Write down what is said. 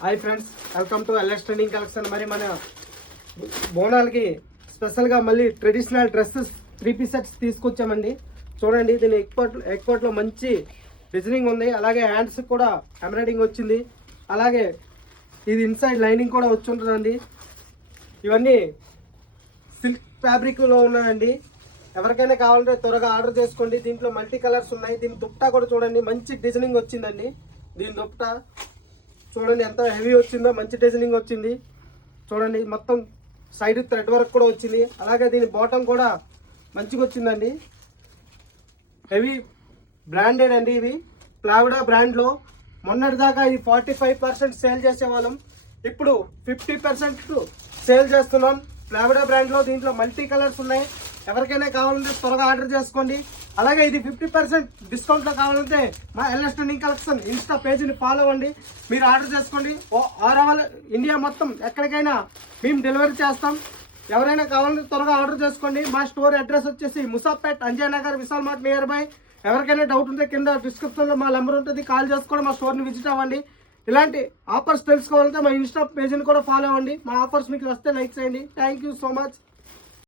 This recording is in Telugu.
Hi friends, welcome to LS trending collection. మరి మన బోనాలకి స్పెషల్గా మళ్ళీ ట్రెడిషనల్ డ్రెస్సెస్ 3 పీస్ సెట్స్ తీసుకొచ్చామండి. చూడండి, దీని ఎక్స్పోర్ట్లో మంచి డిజైనింగ్ ఉంది. అలాగే హ్యాండ్స్ కూడా ఎంబ్రాయిడింగ్ వచ్చింది. అలాగే ఇది ఇన్సైడ్ లైనింగ్ కూడా వచ్చి ఉంటుందండి. ఇవన్నీ సిల్క్ ఫ్యాబ్రిక్లో ఉన్నాయండి. ఎవరికైనా కావాలంటే త్వరగా ఆర్డర్ చేసుకోండి. దీంట్లో మల్టీ కలర్స్ ఉన్నాయి. దీని దుప్పటా కూడా చూడండి, మంచి డిజైనింగ్ వచ్చిందండి. దీని దుప్పటా చూడండి ఎంత హెవీ వచ్చిందో, మంచి డిజైనింగ్ వచ్చింది. చూడండి, మొత్తం సైడ్ థ్రెడ్ వర్క్ కూడా వచ్చింది. అలాగే దీని బాటమ్ కూడా మంచిగా వచ్చిందండి. హెవీ బ్రాండెడ్ అండి. ఇవి ప్లావిడా బ్రాండ్లో మొన్నటిదాకా ఈ 45% సేల్ చేసేవాళ్ళం, ఇప్పుడు 50% సేల్ చేస్తున్నాం ప్లావిడా బ్రాండ్లో. దీంట్లో మల్టీ కలర్స్ ఉన్నాయి. ఎవరికైనా కావాలంటే త్వరగా ఆర్డర్ చేసుకోండి. అలాగే ఇది 50% డిస్కౌంట్లో కావాలంటే మా ఎల్ఎస్ ట్రెండింగ్ కలెక్షన్ ఇన్స్టా పేజీని ఫాలో అవ్వండి. మీరు ఆర్డర్ చేసుకోండి. ఓవరాల్ ఇండియా మొత్తం ఎక్కడికైనా మేము డెలివరీ చేస్తాం. ఎవరైనా కావాలంటే త్వరగా ఆర్డర్ చేసుకోండి. మా స్టోర్ అడ్రస్ వచ్చేసి Musapet, Anjaiah Nagar, Vishal mart nearby. ఎవరికైనా డౌట్ ఉంటే కింద డిస్క్రిప్షన్లో మా నెంబర్ ఉంటుంది, కాల్ చేసుకొని మా స్టోర్ని విజిట్ అవ్వండి. ఇలాంటి ఆఫర్స్ తెలుసుకోవాలంటే మా ఇన్స్టా పేజీని కూడా ఫాలో అవ్వండి. మా ఆఫర్స్ మీకు వస్తే లైక్ చేయండి. Thank you so much.